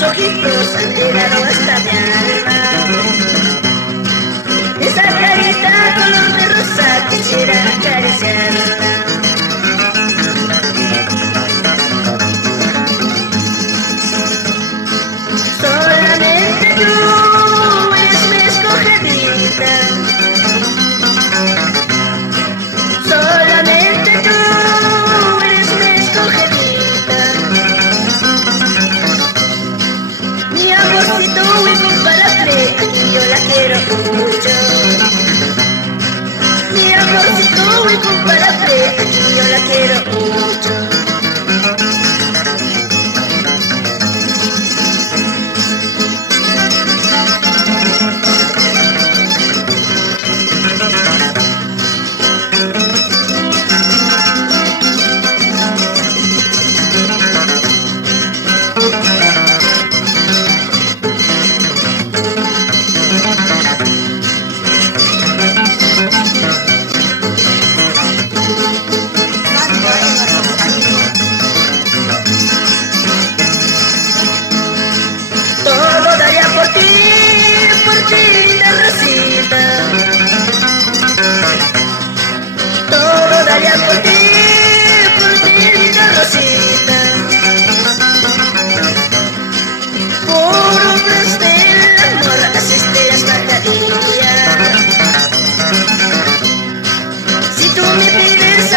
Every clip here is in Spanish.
Ojitos han llegado hasta mi alma. Esa carita color de rosa quisiera acariciarla. Solamente tú eres mi escogidita. Solamente tú eres mi escogidita. Mi amorcito muy comparable, aquí yo la quiero mucho. Mi amorcito muy comparable, aquí yo la quiero mucho.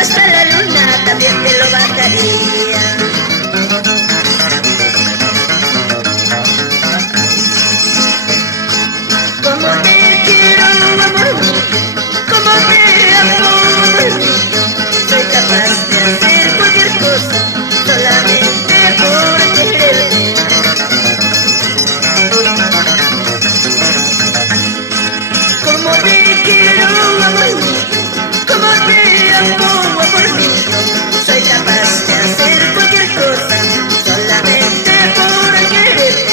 Hasta la luna también te lo bajaría. Como te quiero, amor mío, como te amo, amor mío. Soy capaz de hacer cualquier cosa solamente por quererte. Como te quiero, amor mío, como te amo. Soy capaz de hacer cualquier cosa solamente por quererte.